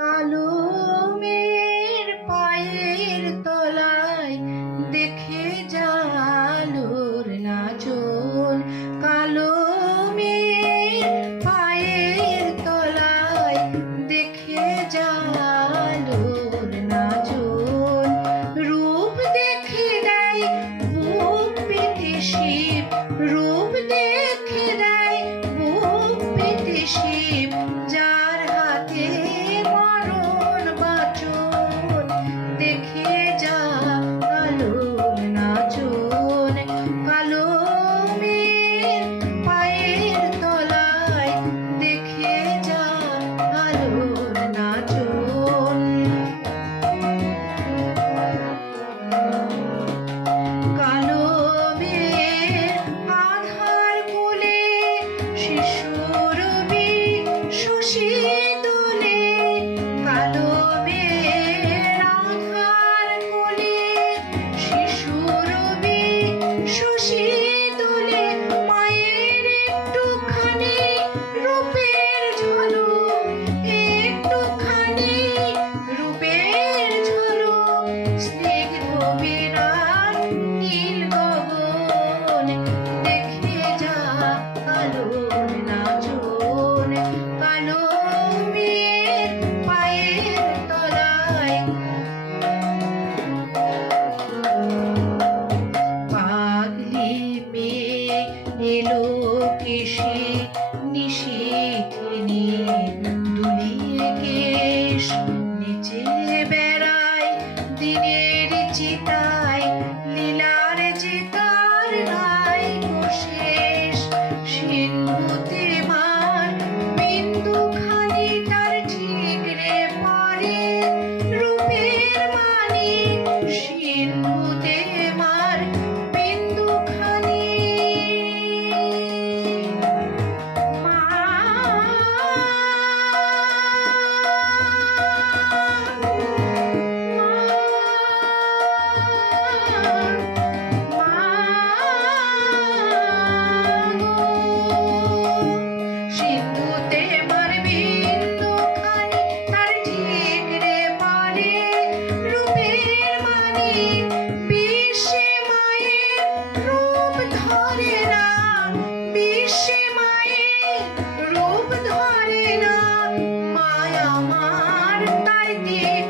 কালো মেয়ের পায়ের তলায় দেখে জালোর নাচন। কালো মেয়ের পায়ের তলায় দেখে জালোর নাচন। রূপ দেখে দেয় বুক পেতে শিব, রূপ দেখে দেয় বুক পেতে শিব, যার হাতে মরণ বাঁচন। দেখে যা কালোর নাচন। কালো মেয়ের পায়ের তলায় দেখে যা কালোর নাচন। কালো মেয়ের আধার কোলে শিশুর শশী দোলে। কালো মেয়ের আধার কোলে শিশুর শশী দোলে। মায়ের একটুখানি রূপের ঝলক, একটুখানি রূপের ঝলক, স্নিগ্ধ বিরাট নীল গগন। দেখে যা কালোর নাচন। কালো মেয়ের পায়ের তলায় পাগলি মেয়ে এলো কেশে নিশিথিনী, দুলিয়ে কেশ নেচে বেড়ায় দিনের চিতায়, লীলার চিতার নাই শেষ। সিন্ধুতে মার বিন্দুখানি তার ঠিকরে পরে রূপের মানি। সিন্ধুতে মার বিন্দুখানি সিন্ধুতে মার বিন্দুখানি তার ঠিকরে পরে রূপের মানি। বিশ্বে মায়ের রূপ ধরে না, বিশ্বে মায়ের রূপ ধরে না, মায়া আমার তাই দিক